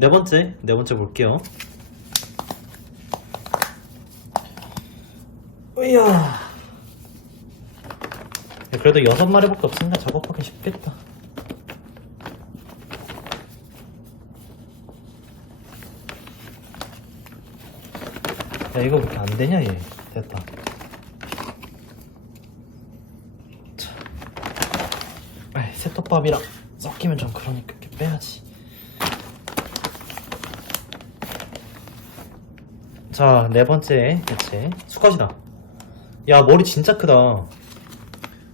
네 번째 볼게요. 으야. 그래도 6마리밖에 없으니까 작업하기 쉽겠다. 야, 이거 왜 이렇게 안 되냐, 얘. 됐다. 자. 아이, 새톱밥이랑 섞이면 좀 그러니까 이렇게 빼야지. 자, 네 번째 개체. 수컷이다. 야, 머리 진짜 크다.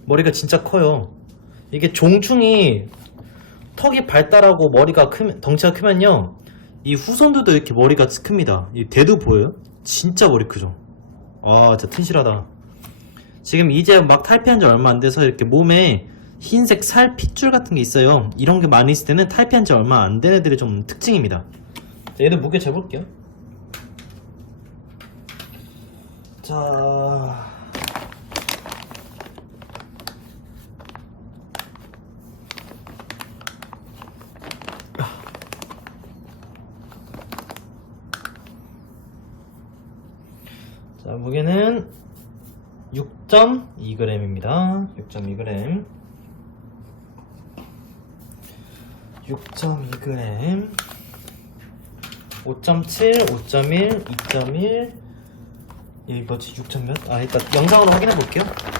머리가 진짜 커요. 이게 종충이 턱이 발달하고 머리가 크면, 덩치가 크면요, 이 후손들도 이렇게 머리가 큽니다. 이 대두 보여요? 진짜 머리 크죠? 아, 진짜 튼실하다. 지금 이제 막 탈피한 지 얼마 안 돼서 이렇게 몸에 흰색 살 핏줄 같은 게 있어요. 이런 게 많이 있을 때는 탈피한 지 얼마 안 된 애들이 좀 특징입니다. 자, 얘들 무게 재볼게요. 자, 무게는 6.2g입니다. 6.2g. 6.2g. 5.7, 5.1, 2.1. 여기 뭐지? 6점 몇? 아, 일단 영상으로 확인해 볼게요.